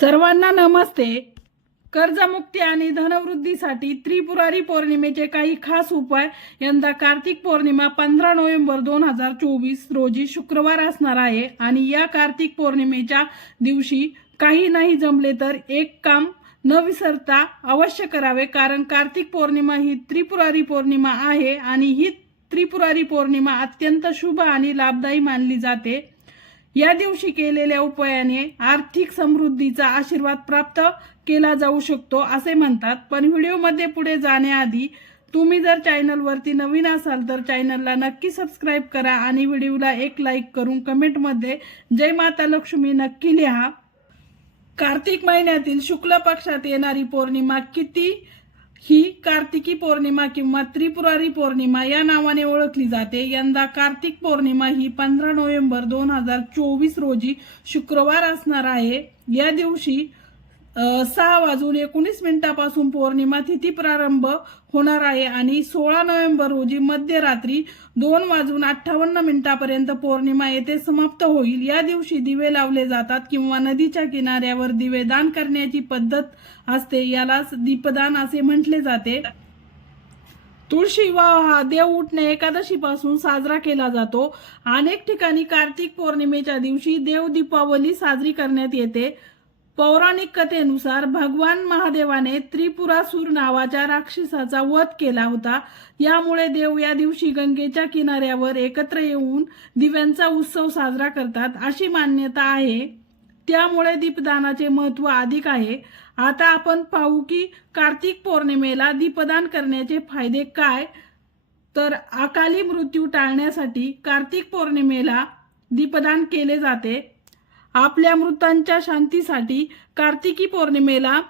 सर्वांना नमस्ते. कर्जमुक्ती आणि धनवृद्धीसाठी त्रिपुरारी पौर्णिमेचे काही खास उपाय यंदा कार्तिक पौर्णिमा पंधरा नोव्हेंबर दोन हजार चोवीस रोजी शुक्रवार असणार आहे आणि या कार्तिक पौर्णिमेच्या दिवशी काही नाही जमले तर एक काम न विसरता अवश्य करावे कारण कार्तिक पौर्णिमा ही त्रिपुरारी पौर्णिमा आहे आणि ही त्रिपुरारी पौर्णिमा अत्यंत शुभ आणि लाभदायी मानली जाते. या दिवशी केलेल्या उपायाने आर्थिक समृद्धीचा आशीर्वाद प्राप्त केला जाऊ शकतो असे म्हणतात. पण व्हिडिओमध्ये पुढे जाण्याआधी तुम्ही जर चॅनलवरती नवीन असाल तर चॅनलला नक्की सबस्क्राईब करा आणि व्हिडिओला एक लाईक करून कमेंटमध्ये जय माता लक्ष्मी नक्की लिहा. कार्तिक महिन्यातील शुक्ल पक्षात येणारी पौर्णिमा किती? ही कार्तिकी पौर्णिमा किंवा त्रिपुरारी पौर्णिमा या नावाने ओळखली जाते. यंदा कार्तिक पौर्णिमा ही पंधरा नोव्हेंबर दोन हजार चोवीस रोजी शुक्रवार असणार आहे. या दिवशी सहा वाजून एकोणीस मिनिटापासून पौर्णिमा तिथी प्रारंभ होणार आहे आणि सोळा नोव्हेंबर रोजी मध्यरात्री दोन वाजून अठ्ठावन्न मिनिटापर्यंत पौर्णिमा येथे समाप्त होईल. या दिवशी दिवे लावले जातात किंवा नदीच्या किनाऱ्यावर दिवे दान करण्याची पद्धत असते यालाच दीपदान असे म्हटले जाते. तुळशी विवाह हा देव उठणे एकादशीपासून साजरा केला जातो. अनेक ठिकाणी कार्तिक पौर्णिमेच्या दिवशी देव दीपावली साजरी करण्यात येते. पौराणिक कथेनुसार भगवान महादेवाने त्रिपुरासूर नावाच्या राक्षसाचा वध केला होता. यामुळे देव या दिवशी गंगेच्या किनाऱ्यावर एकत्र येऊन दिव्यांचा उत्सव साजरा करतात अशी मान्यता आहे. त्यामुळे दीपदानाचे महत्त्व अधिक आहे. आता आपण पाहू की कार्तिक पौर्णिमेला दीपदान करण्याचे फायदे काय? तर अकाली मृत्यू टाळण्यासाठी कार्तिक पौर्णिमेला दीपदान केले जाते. आपल्या मृतांच्या शांतीसाठी कार्तिकी पौर्णिमेला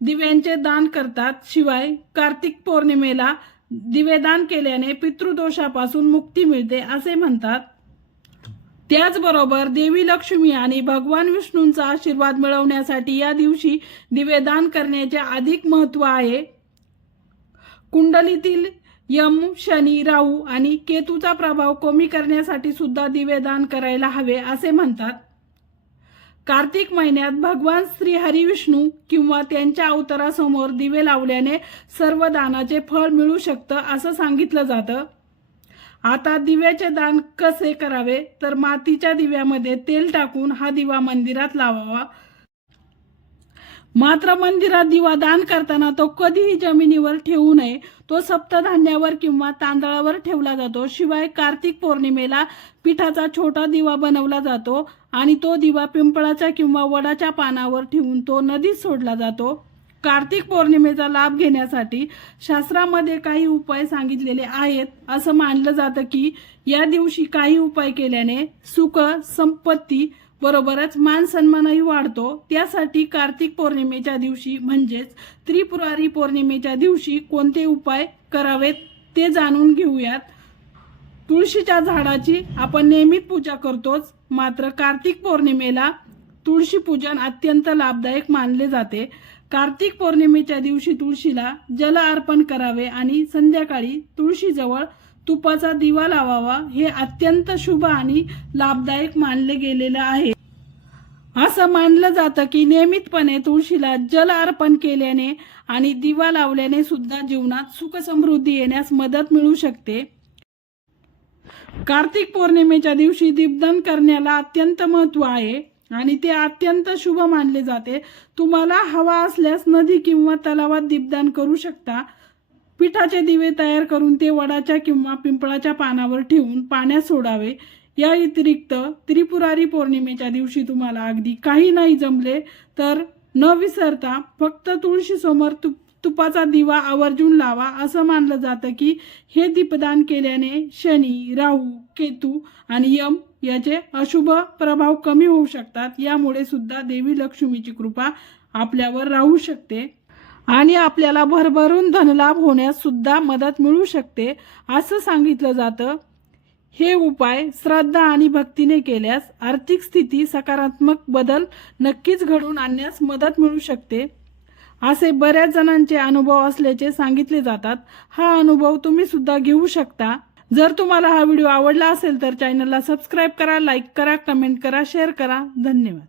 दिव्यांचे दान करतात. शिवाय कार्तिक पौर्णिमेला दिवेदान केल्याने पितृदोषापासून मुक्ती मिळते असे म्हणतात. त्याचबरोबर देवी लक्ष्मी आणि भगवान विष्णूंचा आशीर्वाद मिळवण्यासाठी या दिवशी दिवेदान करण्याचे अधिक महत्त्व आहे. कुंडलीतील यम शनी राहू आणि केतूचा प्रभाव कमी करण्यासाठी सुद्धा दिवेदान करायला हवे असे म्हणतात. कार्तिक महिन्यात भगवान श्री हरिविष्णू किंवा त्यांच्या अवतारासमोर दिवे लावल्याने सर्व दानाचे फळ मिळू शकतं असं सांगितलं जातं. आता दिव्याचे दान कसे करावे? तर मातीच्या दिव्यामध्ये तेल टाकून हा दिवा मंदिरात लावावा. मात्र मंदिरात दिवा दान करताना तो कधीही जमिनीवर ठेवू नये. तो सप्तधान्यावर किंवा तांदळावर ठेवला जातो. शिवाय कार्तिक पौर्णिमेला पिठाचा छोटा दिवा बनवला जातो आणि तो दिवा पिंपळाच्या किंवा वडाच्या पानावर ठेवून तो नदीत सोडला जातो. कार्तिक पौर्णिमेचा लाभ घेण्यासाठी शास्त्रामध्ये काही उपाय सांगितलेले आहेत. असं मानलं जातं की या दिवशी काही उपाय केल्याने सुख संपत्ती बरोबरच मान सन्मानही वाढतो. त्यासाठी कार्तिक पौर्णिमेच्या दिवशी म्हणजेच त्रिपुरारी पौर्णिमेच्या दिवशी कोणते उपाय करावेत ते जाणून घेऊयात. तुळशीच्या झाडाची आपण नियमित पूजा करतोच मात्र कार्तिक पौर्णिमेला तुळशी पूजन अत्यंत लाभदायक मानले जाते. कार्तिक पौर्णिमेच्या दिवशी तुळशीला जल अर्पण करावे आणि संध्याकाळी तुळशीजवळ तुपाचा दिवा लावावा हे अत्यंत शुभ आणि लाभदायक मानले गेलेलं आहे. असं मानलं जातं की नियमितपणे तुळशीला जल अर्पण केल्याने आणि दिवा लावल्याने सुद्धा जीवनात सुख समृद्धी येण्यास मदत मिळू शकते. कार्तिक पौर्णिमेच्या दिवशी दीपदान करण्याला अत्यंत महत्त्व आहे आणि ते अत्यंत शुभ मानले जाते. तुम्हाला हवा असल्यास नदी किंवा तलावात दीपदान करू शकता. पिठाचे दिवे तयार करून ते वडाच्या किंवा पिंपळाच्या पानावर ठेवून पाण्यात सोडावे. या व्यतिरिक्त त्रिपुरारी पौर्णिमेच्या दिवशी तुम्हाला अगदी काही नाही जमले तर न विसरता फक्त तुळशीसमोर तुप तुपाचा दिवा आवर्जून लावा असं मानलं जातं की हे दीपदान केल्याने शनी राहू केतू आणि यम याचे अशुभ प्रभाव कमी होऊ शकतात. यामुळे सुद्धा देवी लक्ष्मीची कृपा आपल्यावर राहू शकते. आणि आपल्याला भरभरून धनलाभ होण्यास सुद्धा मदत मिळू शकते असं सांगितलं जातं. हे उपाय श्रद्धा आणि भक्तीने केल्यास आर्थिक स्थिती सकारात्मक बदल नक्कीच घडून आणण्यास मदत मिळू शकते. असे बऱ्याच जणांचे अनुभव असल्याचे सांगितले जातात. हा अनुभव तुम्ही सुद्धा घेऊ शकता. जर तुम्हाला हा व्हिडिओ आवडला असेल तर चॅनलला सबस्क्राईब करा लाईक करा कमेंट करा शेअर करा. धन्यवाद.